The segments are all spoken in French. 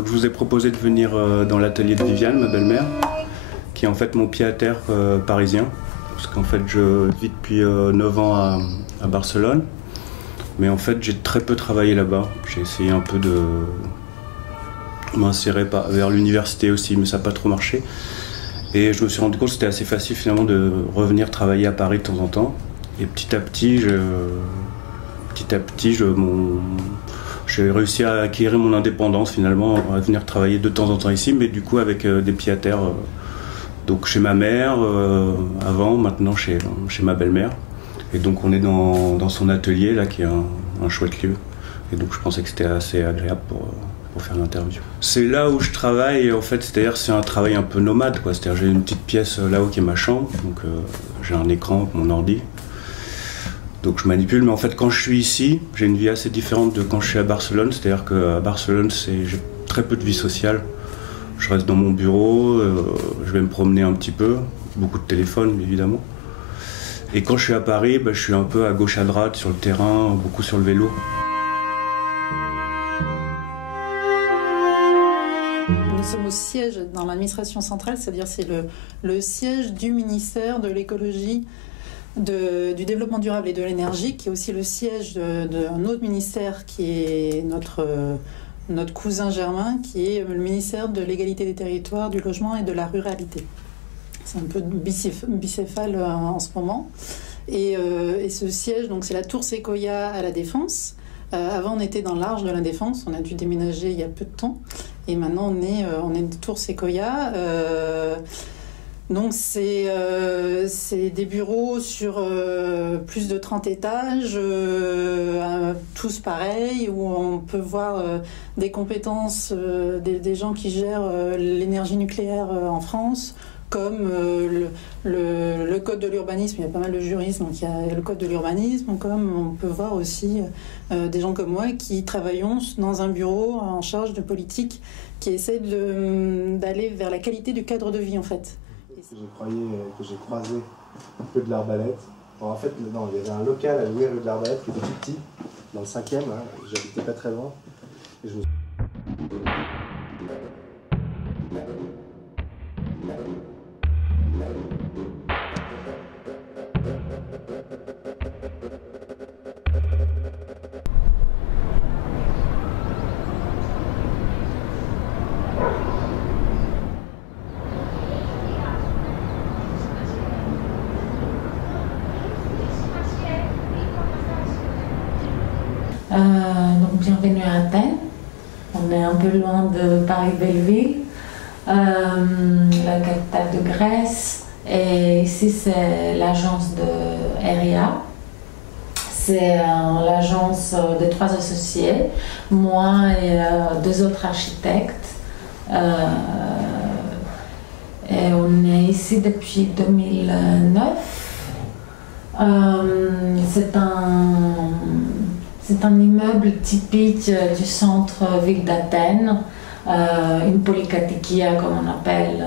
Donc je vous ai proposé de venir dans l'atelier de Viviane, ma belle-mère, qui est en fait mon pied-à-terre parisien. Parce qu'en fait je vis depuis 9 ans à Barcelone. Mais en fait j'ai très peu travaillé là-bas. J'ai essayé un peu de m'insérer vers l'université aussi, mais ça n'a pas trop marché. Et je me suis rendu compte que c'était assez facile finalement de revenir travailler à Paris de temps en temps. Et petit à petit, j'ai réussi à acquérir mon indépendance finalement, à venir travailler de temps en temps ici, mais du coup avec des pieds à terre. Donc chez ma mère, avant, maintenant chez ma belle-mère. Et donc on est dans son atelier là, qui est un chouette lieu. Et donc je pensais que c'était assez agréable pour faire l'interview. C'est là où je travaille en fait, c'est-à-dire c'est un travail un peu nomade, quoi. C'est-à-dire j'ai une petite pièce là-haut qui est ma chambre, donc j'ai un écran, mon ordi. Donc je manipule, mais en fait quand je suis ici, j'ai une vie assez différente de quand je suis à Barcelone. C'est-à-dire qu'à Barcelone, j'ai très peu de vie sociale. Je reste dans mon bureau, je vais me promener un petit peu, beaucoup de téléphone évidemment. Et quand je suis à Paris, je suis un peu à gauche à droite sur le terrain, beaucoup sur le vélo. Nous sommes au siège dans l'administration centrale, c'est-à-dire c'est le siège du ministère de l'écologie, du développement durable et de l'énergie, qui est aussi le siège d'un autre ministère qui est notre cousin germain, qui est le ministère de l'égalité des territoires, du logement et de la ruralité. C'est un peu bicéphale en ce moment. Et ce siège, donc c'est la Tour Sequoia à la Défense. Avant, on était dans l'Arche de la Défense. On a dû déménager il y a peu de temps. Et maintenant, on est Tour Sequoia. Donc, c'est des bureaux sur plus de 30 étages, tous pareils, où on peut voir des compétences des gens qui gèrent l'énergie nucléaire en France, comme le code de l'urbanisme. Il y a pas mal de juristes, donc il y a le code de l'urbanisme, comme on peut voir aussi des gens comme moi qui travaillons dans un bureau en charge de politique qui essaie d'aller vers la qualité du cadre de vie en fait. Que j'ai croisé rue de l'Arbalète. En fait, non, il y avait un local à louer rue de l'Arbalète qui était tout petit, dans le 5e, hein, j'habitais pas très loin. Et je me... Donc bienvenue à Athènes. On est un peu loin de Paris-Belleville, la capitale de Grèce. Et ici c'est l'agence de ERIA. C'est l'agence de 3 associés, moi et 2 autres architectes. Et on est ici depuis 2009. C'est un immeuble typique du centre-ville d'Athènes, une polykathékia comme on appelle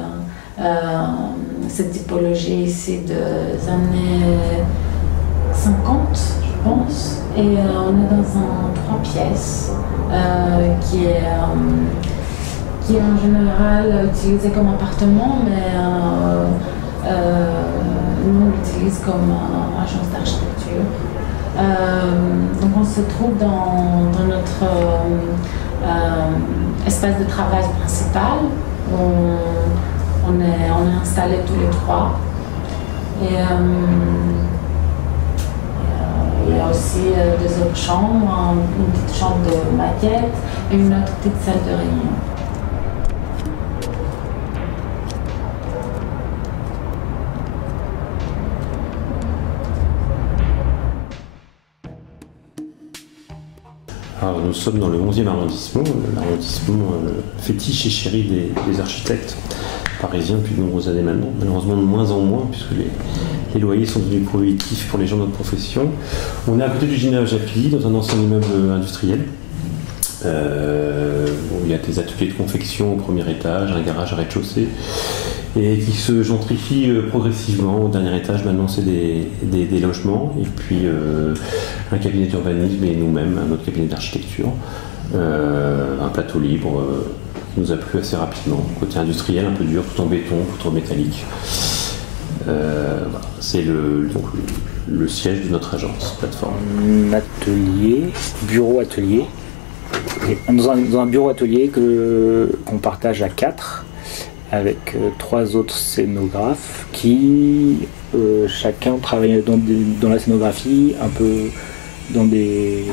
cette typologie ici des années 50, je pense. Et on est dans un 3 pièces qui est en général utilisé comme appartement, mais nous on l'utilise comme agence d'architecture. Donc on se trouve dans notre espace de travail principal. On est installés tous les 3. Et il y a aussi 2 autres chambres, une petite chambre de maquette et une autre petite salle de réunion. Alors, nous sommes dans le 11e arrondissement, l'arrondissement fétiche et chéri des architectes parisiens depuis de nombreuses années maintenant, malheureusement de moins en moins puisque les loyers sont devenus prohibitifs pour les gens de notre profession. On est à côté du gymnase Japy, dans un ancien immeuble industriel. Il y a des ateliers de confection au 1er étage, un garage à rez-de-chaussée, et qui se gentrifie progressivement. Au dernier étage, maintenant, c'est des logements, et puis un cabinet d'urbanisme et nous-mêmes, un autre cabinet d'architecture, un plateau libre, qui nous a plu assez rapidement. Côté industriel, un peu dur, tout en béton, tout en métallique. Voilà. C'est le siège de notre agence, plateforme. Un atelier, bureau-atelier. Dans un bureau-atelier qu'on partage à 4 avec 3 autres scénographes qui chacun travaille dans la scénographie, un peu dans des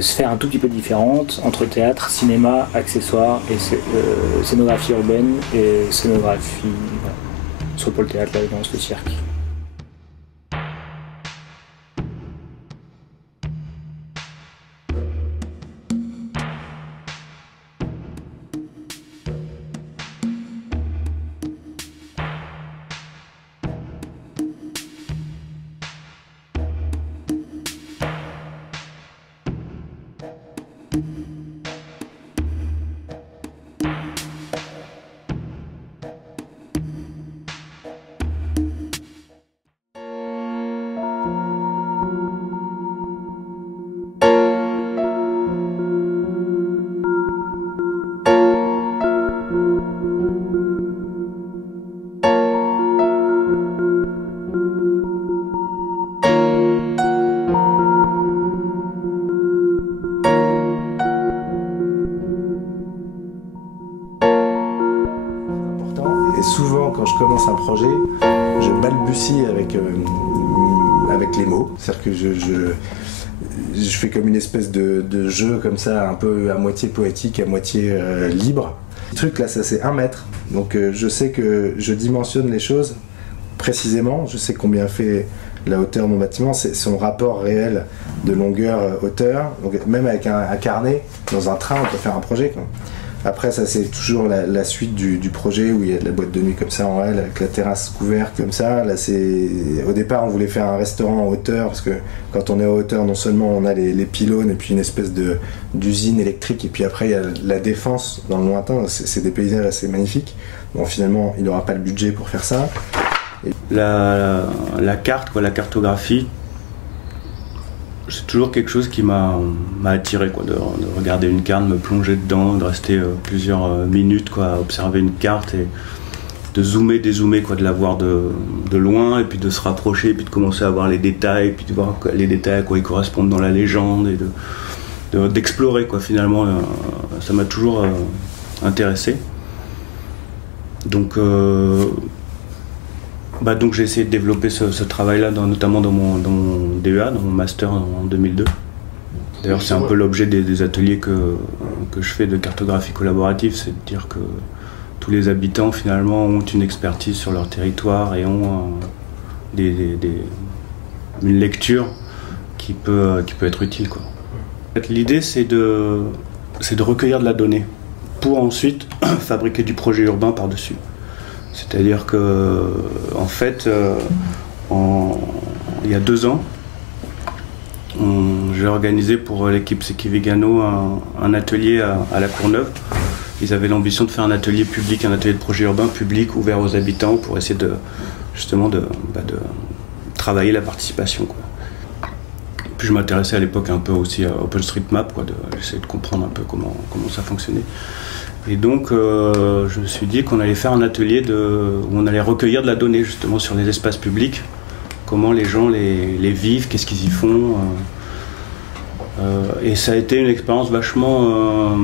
sphères un tout petit peu différentes entre théâtre, cinéma, accessoires et scénographie urbaine et scénographie sur le pôle théâtre, là, dans le cirque. Et souvent, quand je commence un projet, je balbutie avec les mots. C'est-à-dire que je fais comme une espèce de jeu comme ça, un peu à moitié poétique, à moitié libre. Le truc là, ça c'est 1 mètre. Donc je sais que je dimensionne les choses précisément. Je sais combien fait la hauteur de mon bâtiment. C'est son rapport réel de longueur-hauteur. Donc même avec un carnet, dans un train, on peut faire un projet, quoi. Après, ça c'est toujours la suite du projet où il y a de la boîte de nuit comme ça en L, avec la terrasse couverte comme ça. Là, au départ, on voulait faire un restaurant en hauteur, parce que quand on est en hauteur, non seulement on a les pylônes et puis une espèce d'usine électrique, et puis après il y a la défense dans le lointain. C'est des paysages assez magnifiques. Bon, finalement, il n'aura pas le budget pour faire ça. La carte, quoi, la cartographie, c'est toujours quelque chose qui m'a attiré, quoi, de regarder une carte, me plonger dedans, de rester plusieurs minutes, quoi, à observer une carte et de zoomer, dézoomer, quoi, de la voir de loin et puis de se rapprocher et puis de commencer à voir les détails, et puis de voir les détails à quoi ils correspondent dans la légende et d'explorer, quoi, finalement. Ça m'a toujours intéressé. Donc j'ai essayé de développer ce travail-là, notamment dans mon DEA, dans mon master en 2002. D'ailleurs, c'est un peu l'objet des ateliers que je fais de cartographie collaborative, c'est de dire que tous les habitants, finalement, ont une expertise sur leur territoire et ont une lecture qui peut être utile, quoi. L'idée, c'est de recueillir de la donnée pour ensuite fabriquer du projet urbain par-dessus. C'est-à-dire que, en fait, il y a 2 ans, j'ai organisé pour l'équipe Seki Vegano un atelier à la Courneuve. Ils avaient l'ambition de faire un atelier public, un atelier de projet urbain public ouvert aux habitants pour essayer de travailler la participation, quoi. Puis je m'intéressais à l'époque un peu aussi à OpenStreetMap, quoi, j'essayais de comprendre un peu comment ça fonctionnait. Et donc, je me suis dit qu'on allait faire un atelier où on allait recueillir de la donnée justement sur les espaces publics, comment les gens les vivent, qu'est-ce qu'ils y font. Et ça a été une expérience vachement